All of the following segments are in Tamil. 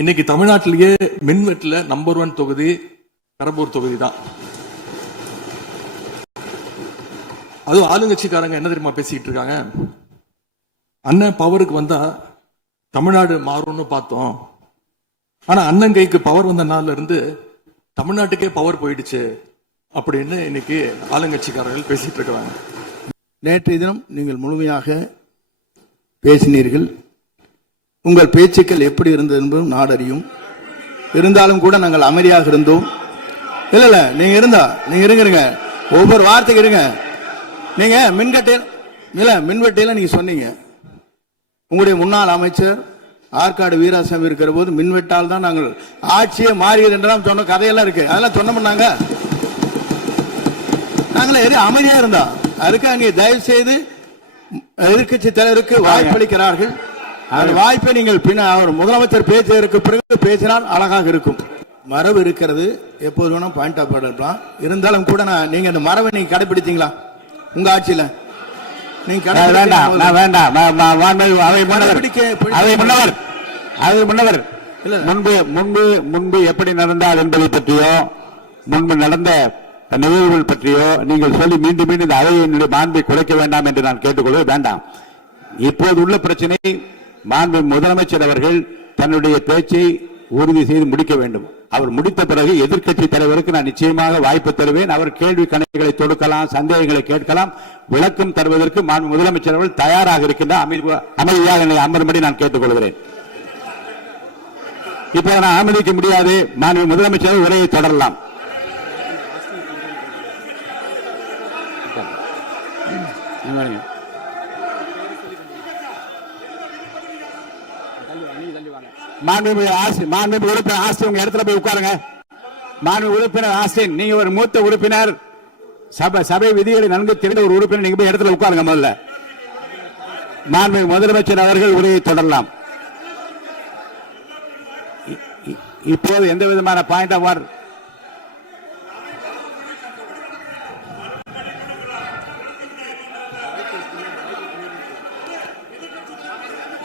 இன்னைக்கு தமிழ்நாட்டிலேயே மின்வெட்டுல நம்பர் 1 தொகுதி பெரம்பூர் தொகுதி தான். அதுவும் ஆளுங்கட்சிக்காரங்க என்ன தெரியுமா பேசிக்கிட்டு இருக்காங்க, அண்ணன் பவருக்கு வந்தா தமிழ்நாடு மாறும்னு பார்த்தோம், ஆனா அண்ணன் கைக்கு பவர் வந்த நாள்ல இருந்து தமிழ்நாட்டுக்கே பவர் போயிடுச்சு அப்படின்னு இன்னைக்கு ஆளுங்கட்சிக்காரர்கள் பேசிட்டு இருக்கிறாங்க. நேற்றைய தினம் நீங்கள் முழுமையாக பேசினீர்கள். உங்கள் பேச்சுக்கள் எப்படி இருந்தது என்பதும் நாடறியும். இருந்தாலும் கூட நாங்கள் அமைதியாக இருந்தோம். இல்ல நீங்க இருங்க, ஒவ்வொரு வார்த்தைக்கு இருங்க. நீங்க மின்வெட்டையில நீங்க சொன்னீங்க, உங்களுடைய முன்னாள் அமைச்சர் ஆற்காடு வீராசாமி இருக்கிற போது மின்வெட்டால் தான் நாங்கள் ஆட்சியே மாறியது என்றெல்லாம் சொன்ன கதையெல்லாம் இருக்கு. அதெல்லாம் சொன்னோம்னாங்க, நாங்களே அமைதியா இருந்தோம். அதுக்கு அங்கே தயவு செய்து எதிர்கட்சி தலைவருக்கு வாய்ப்பளிக்கிறார்கள். அந்த வாய்ப்பை நீங்கள் அவர் முதலமைச்சர் பேசுவதற்கு பிறகு பேசினால் அழகாக இருக்கும். மரபு இருக்கிறது, எப்போது வேணும் பாயிண்ட் ஆஃப் ஆர்டர். இருந்தாலும் கூட நீங்க அந்த மரபை நீங்க கடைபிடித்தீங்களா உங்க ஆட்சியில? நீங்க முன்பு எப்படி நடந்தால் என்பதை பற்றியோ முன்பு நடந்த நிகழ்வுகள் பற்றியோ நீங்கள் சொல்லி மீண்டும் மீண்டும் இந்த அவையினுடைய மாண்பை குலைக்க வேண்டாம் என்று நான் கேட்டுக்கொள்ள வேண்டாம். இப்போது உள்ள பிரச்சனை, மாண்பு முதலமைச்சர் அவர்கள் தன்னுடைய பேச்சை உறுதி செய்து முடிக்க வேண்டும். அவர் முடித்த பிறகு எதிர்க்கட்சி தலைவருக்கு நான் நிச்சயமாக வாய்ப்பு தருவேன். அவர் கேள்வி கணக்குகளை தொடுக்கலாம், சந்தேகங்களை கேட்கலாம், விளக்கம் தருவதற்கு மாண்பு முதலமைச்சர் அவர்கள் தயாராக இருக்கின்றார். அமைதியாக என்னை அமரும்படி நான் கேட்டுக்கொள்கிறேன். இப்ப நான் அனுமதிக்க முடியாது. மாண்பு முதலமைச்சர் உரையை தொடரலாம். மாண்புமிகு உறுப்பினர் ஆஸ்டின் உங்க இடத்துல போய் உட்காருங்க. மாண்புமிகு உறுப்பினர் ஆஸ்டின், நீங்க ஒரு மூத்த உறுப்பினர், சபை விதிகளை நன்கு தெரிந்த ஒரு உறுப்பினர், நீங்க போய் இடத்துல உட்காருங்க. முதல்ல மாண்புமிகு முதலமைச்சர் அவர்கள் உரையை தொடரலாம். இப்போது எந்த விதமான பாயிண்ட் ஆஃப் ஆர்டர்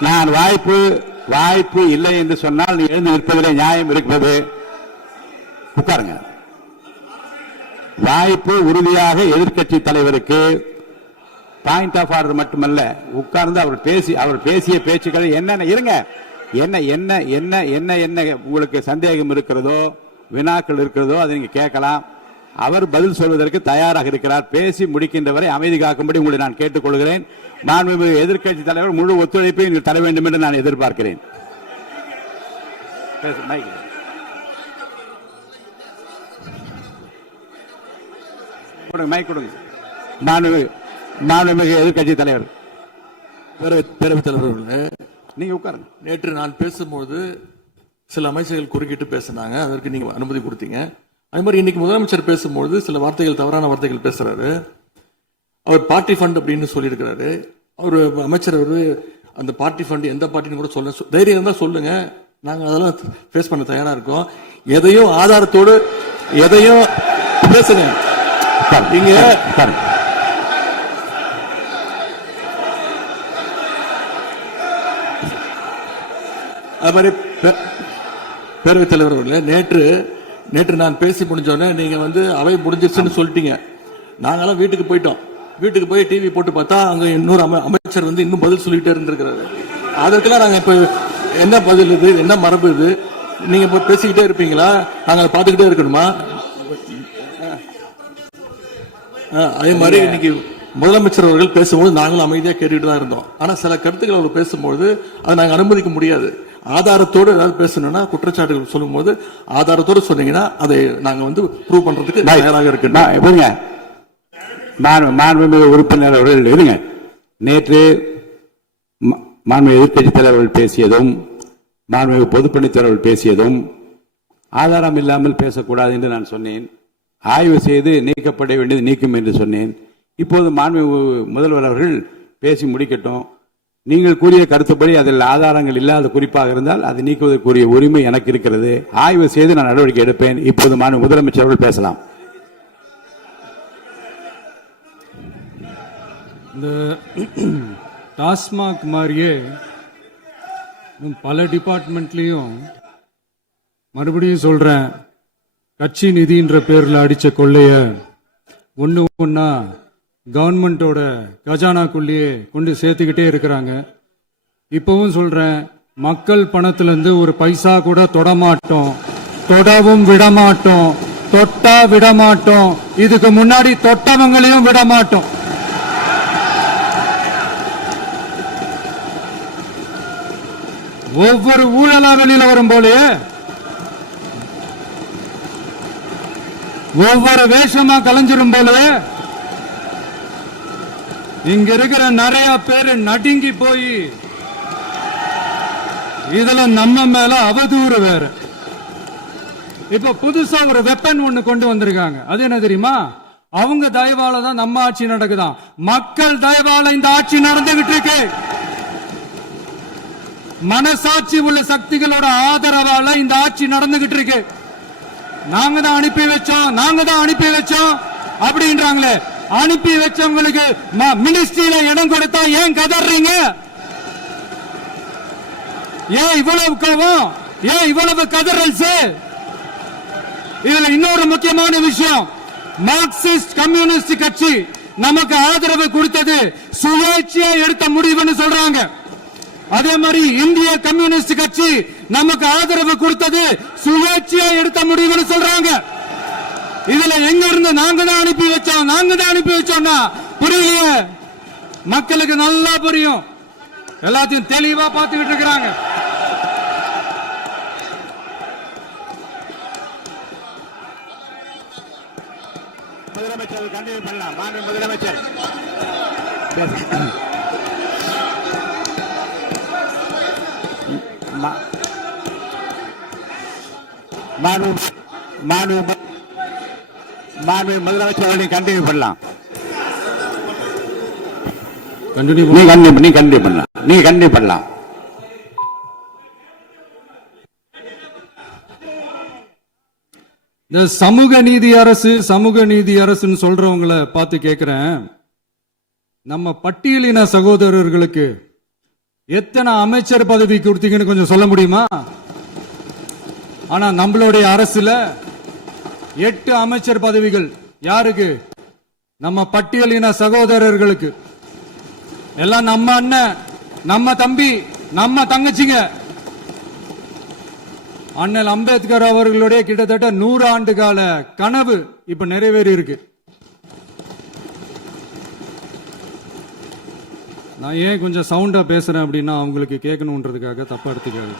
நான் வாய்ப்பு இல்லை என்று சொன்னால் நீ எழுந்து நிற்பதிலே நியாயம் இருக்கிறது. உட்காருங்க. வாய்ப்பு உறுதியாக எதிர்க்கட்சி தலைவருக்கு பாயிண்ட் ஆஃப் ஆர்டர் மட்டுமல்ல, உட்கார்ந்து அவர் பேசிய பேச்சுக்கள் என்னென்ன இருங்க, என்ன என்ன என்ன என்ன என்ன உங்களுக்கு சந்தேகம் இருக்கிறதோ, வினாக்கள் இருக்கிறதோ அதை நீங்க கேட்கலாம். அவர் பதில் சொல்வதற்கு தயாராக இருக்கிறார். பேசி முடிக்கின்ற வரை அமைதி காக்கும்படி உங்களை நான் கேட்டுக்கொள்கிறேன். மாண்புமிகு எதிர்க்கட்சி தலைவர் முழு ஒத்துழைப்பை நீங்கள் தர வேண்டும் என்று நான் எதிர்பார்க்கிறேன். மாண்புமிகு எதிர்க்கட்சி தலைவர், பேரவைத் தலைவர்கள், நீங்க உட்காருங்க. நேற்று நான் பேசும்போது சில அமைச்சர்கள் குறுக்கிட்டு பேசினாங்க, அதற்கு நீங்க அனுமதி கொடுத்தீங்க. அது மாதிரி இன்னைக்கு முதலமைச்சர் பேசும்போது சில வார்த்தைகள், தவறான வார்த்தைகள் பேசுறாரு. அவர் பார்ட்டி ஃபண்ட் அப்படின்னு சொல்லியிருக்கிறாரு. அவர் அமைச்சர் அந்த பார்ட்டி ஃபண்ட் எந்த பார்ட்டின்னு கூட சொல்ல தைரியம் இருந்தா சொல்லுங்க, நாங்க அதெல்லாம் ஃபேஸ் பண்ண தயாரா இருக்கோம். எதையும் ஆதாரத்தோடு எதையும் பேசுங்க. நீங்க அது மாதிரி பேரவைத் தலைவர் அவர்களே, நேற்று நான் பேசி முடிஞ்சோடனே நீங்க அவை முடிஞ்சிருச்சுன்னு சொல்லிட்டீங்க. நாங்கெல்லாம் வீட்டுக்கு போயிட்டோம். வீட்டுக்கு போய் டிவி போட்டு பார்த்தா அங்க இன்னொரு அமைச்சர் இன்னும் பதில் சொல்லிட்டே இருந்திருக்கிறாரு. அதற்கெல்லாம் நாங்க இப்ப என்ன பதில் இது, என்ன மரபு இது? நீங்க இப்ப பேசிக்கிட்டே இருப்பீங்களா? நாங்க பாத்துக்கிட்டே இருக்கணுமா? அதே மாதிரி இன்னைக்கு முதலமைச்சர் அவர்கள் பேசும்போது நாங்களும் அமைதியா கேட்டுட்டு தான் இருந்தோம். ஆனா சில கருத்துக்கள் அவர் பேசும்போது அதை நாங்க அனுமதிக்க முடியாது. ஆதாரத்தோடு ஏதாவது பேசணும்னா, குற்றச்சாட்டுகள் சொல்லும் போது ஆதாரத்தோடு சொன்னீங்கன்னா அதை நாங்க ப்ரூவ் பண்றதுக்கு தயாராக இருக்கு. மாண்புமிகு உறுப்பினர் அவர்கள் இருங்க. நேற்று மாண்புமிகு எதிர்க்கட்சி தலைவர்கள் பேசியதும், மாண்புமிகு பொதுப்பணித்துறைகள் பேசியதும் ஆதாரம் இல்லாமல் பேசக்கூடாது என்று நான் சொன்னேன். ஆய்வு செய்து நீக்கப்பட வேண்டியது நீக்கும் என்று சொன்னேன். இப்போது மாண்புமிகு முதல்வர் அவர்கள் பேசி முடிக்கட்டும். நீங்கள் கூறிய கருத்துப்படி அதில் ஆதாரங்கள் இல்லாத குறிப்பாக இருந்தால் அதை நீக்குவதற்குரிய உரிமை எனக்கு இருக்கிறது. ஆய்வு செய்து நான் நடவடிக்கை எடுப்பேன். இப்போது மாண்புமிகு முதலமைச்சர் அவர்கள் பேசலாம். இந்த டாஸ்மாக் மாதிரியே பல டிபார்ட்மெண்ட்லேயும் மறுபடியும் சொல்றேன், கட்சி நிதின்ற பேர்ல அடிச்ச கொள்ளைய ஒண்ணு ஒண்ணா கவர்மெண்டோட கஜானாக்குள்ளேயே கொண்டு சேர்த்துக்கிட்டே இருக்கிறாங்க. இப்பவும் சொல்றேன், மக்கள் பணத்துல இருந்து ஒரு பைசா கூட தொடமாட்டோம், தொடவும் விடமாட்டோம், தொட்டா விடமாட்டோம், இதுக்கு முன்னாடி தொட்டவங்களையும் விடமாட்டோம். ஒவ்வொரு ஊழலா வெளியில வரும் போலே, ஒவ்வொரு வேஷமா கலைஞ்சிரும் போலே, இங்க இருக்கிற நிறைய பேரு நடுங்கி போய் இதுல நம்ம மேல அவதூறு வேற. இப்ப புதுசா ஒரு வெப்பன் ஒண்ணு கொண்டு வந்திருக்காங்க. அது என்ன தெரியுமா? அவங்க தயவால தான் நம்ம ஆட்சி நடக்குதாம். மக்கள் தயவால இந்த ஆட்சி நடந்துகிட்டு இருக்கு. மனசாட்சி உள்ள சக்திகளோட ஆதரவால இந்த ஆட்சி நடந்துகிட்டு இருக்கு. நாங்க தான் அனுப்பி வச்சோம், நாங்க தான் அனுப்பி வச்சோம் அப்படின்றாங்களே. அனுப்பி வச்சவங்களுக்கு மினிஸ்ட்ரியில இடம் கொடுத்தா ஏன் கதறீங்க? ஏன் இவ்வளவு கோவம்? ஏன் இவ்வளவு கதறல்ஸ்? இதுல இன்னொரு முக்கியமான விஷயம், மார்க்சிஸ்ட் கம்யூனிஸ்ட் கட்சி நமக்கு ஆதரவு கொடுத்தது சுயேட்சையா எடுத்த முடிவுன்னு சொல்றாங்க. அதே மாதிரி இந்திய கம்யூனிஸ்ட் கட்சி நமக்கு ஆதரவு கொடுத்தது சுயேட்சையா எடுத்த முடிவுன்னு சொல்றாங்க. இதுல எங்க இருந்து நாங்க தான் அனுப்பி வச்சோம், நாங்க தான் அனுப்பி வச்சோம்னா புரியலையே. மக்களுக்கு நல்லா புரியும், எல்லாத்தையும் தெளிவா பார்த்துக்கிட்டு இருக்கிறாங்க. முதலமைச்சர் கண்டினியூ பண்ணலாம். மாண்பு முதலமைச்சர் மாண்பு முதலமைச்சர் கண்டினியூ பண்ணலாம். நீ கண்டினியூ பண்ணலாம். இந்த சமூக நீதி அரசு, சமூக நீதி அரசுன்னு சொல்றவங்களை பார்த்து கேட்கிறேன், நம்ம பட்டியலின சகோதரர்களுக்கு எத்தனை அமைச்சர் பதவி கொடுத்தீங்கன்னு கொஞ்சம் சொல்ல முடியுமா? ஆனா நம்மளுடைய அரசுல 8 அமைச்சர் பதவிகள் யாருக்கு? நம்ம பட்டியலின சகோதரர்களுக்கு. எல்லாம் நம்ம அண்ணன், நம்ம தம்பி, நம்ம தங்கச்சிங்க. அண்ணல் அம்பேத்கர் அவர்களுடைய கிட்டத்தட்ட 100 ஆண்டு கால கனவு இப்ப நிறைவேறி இருக்கு. நான் ஏன் கொஞ்சம் சவுண்டா பேசுறேன் அப்படின்னா அவங்களுக்கு கேட்கணுன்றதுக்காக தப்பா எடுத்துக்காது.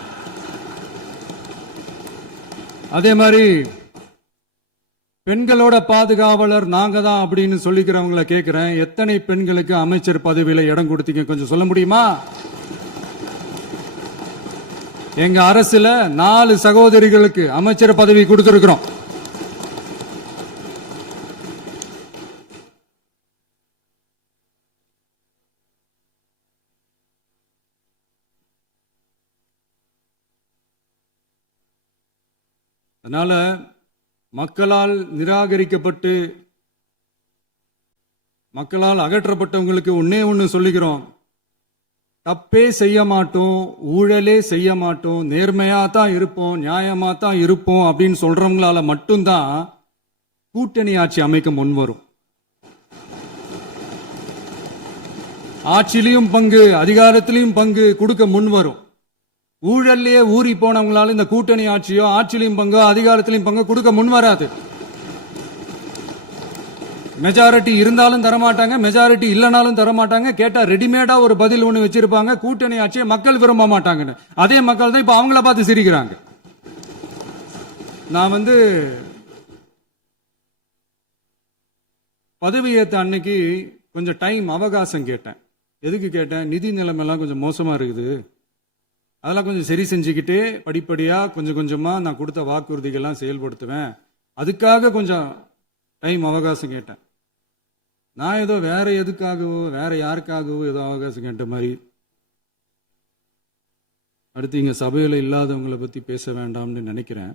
அதே மாதிரி பெண்களோட பாதுகாவலர் நாங்க தான் அப்படின்னு சொல்லிக்கிறவங்களை கேட்கிறேன், எத்தனை பெண்களுக்கு அமைச்சர் பதவியில இடம் கொடுத்தீங்க கொஞ்சம் சொல்ல முடியுமா? எங்க அரசுல 4 சகோதரிகளுக்கு அமைச்சர் பதவி கொடுத்திருக்கிறோம். அதனால மக்களால் நிராகரிக்கப்பட்டு மக்களால் அகற்றப்பட்டவங்களுக்கு ஒன்னே ஒன்னு சொல்லிக்கிறோம், தப்பே செய்ய மாட்டோம், ஊழலே செய்ய மாட்டோம், நேர்மையா தான் இருப்போம், நியாயமா தான் இருப்போம் அப்படின்னு சொல்றவங்களால மட்டும்தான் கூட்டணி ஆட்சி அமைக்க முன் வரும். ஆட்சியிலையும் பங்கு, அதிகாரத்திலையும் பங்கு கொடுக்க முன் வரும். ஊழல்லையே ஊறி போனவங்களால இந்த கூட்டணி ஆட்சியோ, ஆட்சியிலையும் பங்கோ, அதிகாரத்திலையும் பங்கு கொடுக்க முன் வராது. மெஜாரிட்டி இருந்தாலும் தரமாட்டாங்க, மெஜாரிட்டி இல்லைனாலும் தரமாட்டாங்க. கேட்டா ரெடிமேடா ஒரு பதில் ஒண்ணு வச்சிருப்பாங்க, கூட்டணி ஆட்சியை மக்கள் விரும்ப மாட்டாங்கன்னு. அதே மக்கள் தான் இப்ப அவங்கள பார்த்து சிரிக்கிறாங்க. நான் பதவி ஏத்த அன்னைக்கு கொஞ்சம் டைம் அவகாசம் கேட்டேன். எதுக்கு கேட்டேன்? நிதி நிலைமைலாம் கொஞ்சம் மோசமா இருக்குது, அதெல்லாம் கொஞ்சம் சரி செஞ்சுக்கிட்டு படிப்படியா கொஞ்சம் கொஞ்சமா நான் கொடுத்த வாக்குறுதிகள்லாம் செயல்படுத்துவேன், அதுக்காக கொஞ்சம் டைம் அவகாசம் கேட்டேன். நான் ஏதோ வேற எதுக்காகவோ வேற யாருக்காகவோ ஏதோ அவகாசம் கேட்ட மாதிரி. அடுத்து இங்க சபையில இல்லாதவங்களை பத்தி பேச வேண்டாம்னு நினைக்கிறேன்.